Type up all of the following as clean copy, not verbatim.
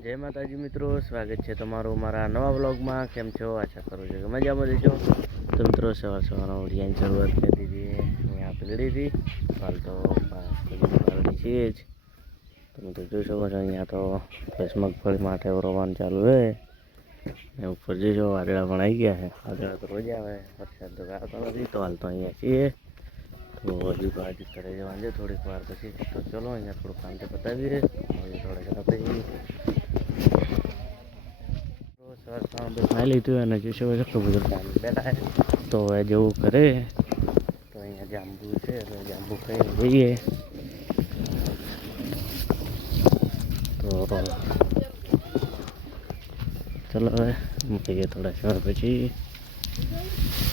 જય માતાજી મિત્રો, સ્વાગત છે તમારું મારા નવા વ્લોગમાં. કેમ છો? આશા કરું છું કે મજામાં જશો. તો મિત્રો સવારમાં ઉઠીને શરૂઆત કરી દીધી અહીંયા પીડીથી. હાલ તો પાલડી છીએ જ. તો મિત્રો જોઈ શકો છો અહીંયા તો બસ મગફળી માટે રોવાનું ચાલુ છે. ને ઉપર જોઈશો વાદળા પણ આવી ગયા છે. વાદળા તો રોજ આવે, વરસાદ તો આવતો નથી. તો હાલ તો અહીંયા છીએ. તો હજુ તો આજે ઘરે જવાનું છે થોડીક વાર પછી. તો ચલો અહીંયા થોડું કામ તો બતાવીએ. થોડા પછી નાઈ લીધું અને જોઈશું એટલું બધું કામ બેઠા છે. તો હવે જેવું કરે તો અહીંયા જાંબુ છે, તો જાંબુ ખાઈને જઈએ. તો ચલો હવે મૂકીએ થોડા સમય પછી.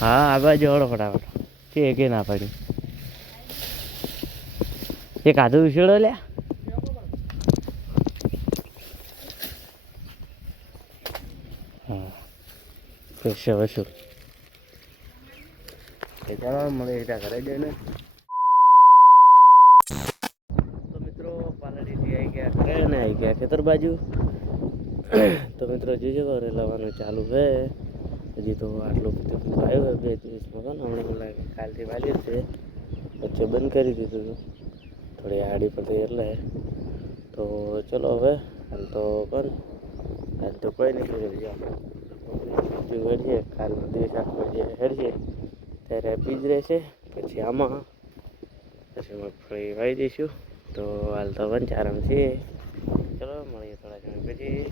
હા આ બાજુ હળો ફટાફટ છે કે ના પાડી એ કાધું ઉછેડો લ્યા. હા પૈસા વસૂલ ચાલો મળે ત્યાં ઘરે જઈને. તો મિત્રો પાલડીથી આવી ગયા ઘરે ને આવી ગયા ખેતર બાજુ. તો મિત્રો જોજો ઘરે લાવવાનું ચાલુ છે. હજી તો આટલું બધું આવ્યું હોય 2 દિવસમાં કોણ હમણાં લાગે કાલથી વાલી છે. વચ્ચે બંધ કરી દીધું હતું થોડી આડી પડી એટલે. તો ચલો હવે હાલ તો કોણ હાલ તો કોઈ નહીં કરી હેડશે. કાલનો દિવસ આખો જે હેડશે ત્યારે બીજ રહેશે. પછી આમાં પછી મગફળી વાવી દઈશું. તો હાલ તો પણ આરામ છે. ચલો મળીએ થોડા સમય પછી.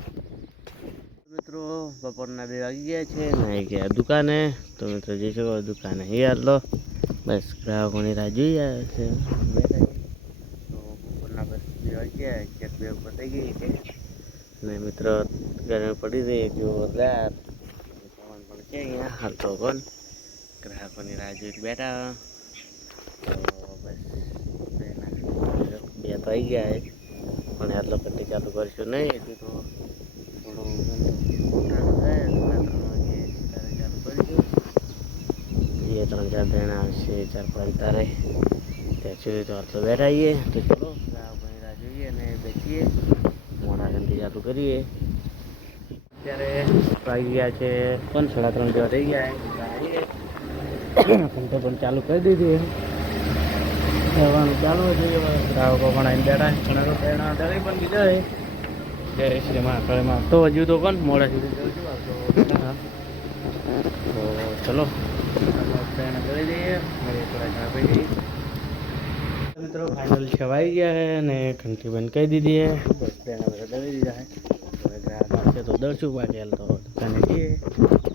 મિત્રો બપોરના 2 વાગી ગયા છે ને આવી ગયા દુકાને. તો મિત્રો જઈ શકો દુકાને હાલ તો બસ ગ્રાહકોની રાહ જોઈ આવ્યા છે. તો બપોરના બસ 2 વાગી ગયા, 1-2 ઉપર થઈ ગઈ છે. ને મિત્રો ગરમી પડી રહી જોરદાર. પવન પણ છે અહીંયા હાલ તો પણ ગ્રાહકોની રાહ જોઈ બેઠા. તો બસ 2 તો આવી ગયા પણ આટલો કટ્ટી ચાલુ કરશું નહીં. હજુ તો થોડું થાય 3 વાગે ચાલુ કરીશું. 3-4 જણા આવશે, 4-5 તારે ત્યાં સુધી તો આટલો બેઠા આવીએ. તો ચલો ગ્રાહકોની રાહ જોઈએ અને બેસીએ મોડા ગંદી ચાલુ કરીએ. અત્યારે વાગી ગયા છે 3:30 જેવા થઈ ગયા ઘંટો પણ ચાલુ કરી દીધી. જવાનું ચાલુ છે. ગ્રાહકો પણ આવીને બેઠા ઘણા લોકો એના દળી પણ કીધા છે જય શ્રી મહાકાળીમાં. તો હજુ તો કોણ મોડા સુધી જવું છું. તો ચલો દળી દઈએ મળીએ થોડા ઘણા પછી. મિત્રો ફાઇનલ છવાઈ ગયા છે અને ઘંટી બંધ કરી દીધી છે. બસ તેના બધા દળી દીધા છે. હવે ગ્રાહક આવશે તો દળશું. બાકી હાલ તો દુકાને જઈએ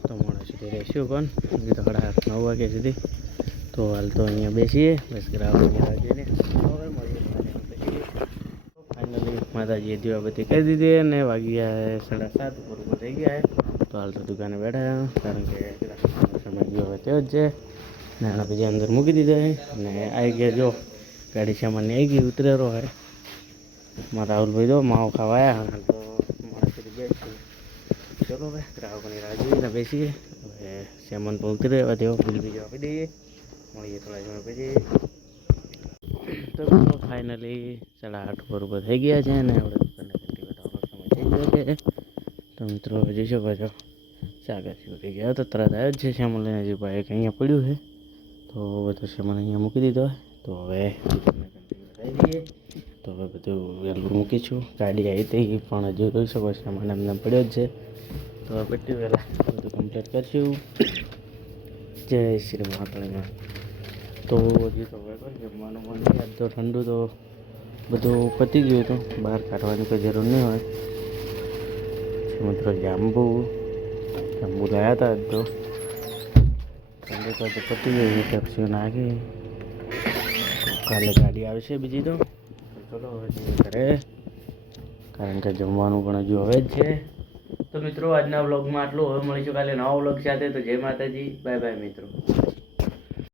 તો મોડા સુધી રહીશું. કોણ હજી તો 8:30-9 વાગ્યા સુધી. તો હાલ તો અહીંયા બેસીએ બસ ગ્રાહકોની રાહ જોઈને. હવે મળીએ પછી. ફાઇનલી માતાજીએ દીવાબત્તી કરી દીધી અને વાગી ગયા 7:30 ઉપર થઈ ગયા. તો હાલ તો દુકાને બેઠા કારણ કે સમય ગયો હવે તેવો જ છે. ને આના પછી અંદર મૂકી દીધા અને આવી ગયા. જો ગાડી સામાનની આવી ગઈ ઉતરેલો હોય મારા રાહુલભાઈ તો માવો ખાવાયા. તો મોડા સુધી બેસીએ. ચલો હવે ગ્રાહકોની રાહ જોઈને બેસીએ. હવે સામાન પણ ઉતરે એવા તેવો બીજો આપી દઈએ. મળીએ થોડા સમય પછી. તો મિત્રો ફાઇનલી 8:30 ઉપર થઈ ગયા છે અને આપણે દુકાને ઘંટી બતાવવાનો સમય થઈ ગયો છે. તો મિત્રો જોઈ શકો છો સાગર થઈ ગયા તો તરત આવ્યો જ છે સામાન લઈને. હજી ભાઈ અહીંયા પડ્યું છે તો બધું સામાન અહીંયા મૂકી દીધો. તો હવે દુકાને ઘંટી બતાવી દઈએ. તો હવે બધું વહેલું મૂકીશું. ગાડી આવી હતી પણ હજુ જોઈ શકો સામાન એમને પડ્યો જ છે. તો હવે બધું વહેલા બધું કમ્પ્લીટ કરીશું. જય શ્રી મહાકાળીમાં. તો હજી તો હવે કોઈ જમવાનું પણ નહીં. આજ તો ઠંડુ તો બધું પતી ગયું હતું. બહાર કાઢવાની કોઈ જરૂર નહીં હોય. મિત્રો જાંબુ લાવ્યા હતા આજ તો ઠંડુ તો પતી ગયું. પેપ્સી નાખી કાલે ગાડી આવશે બીજી. તો ચલો હવે ઘરે કારણ કે જમવાનું પણ હજુ હવે જ છે. તો મિત્રો આજના વ્લોગમાં આટલું. હવે મળીશું કાલે નવા વ્લોગ સાથે. તો જય માતાજી, બાય બાય મિત્રો.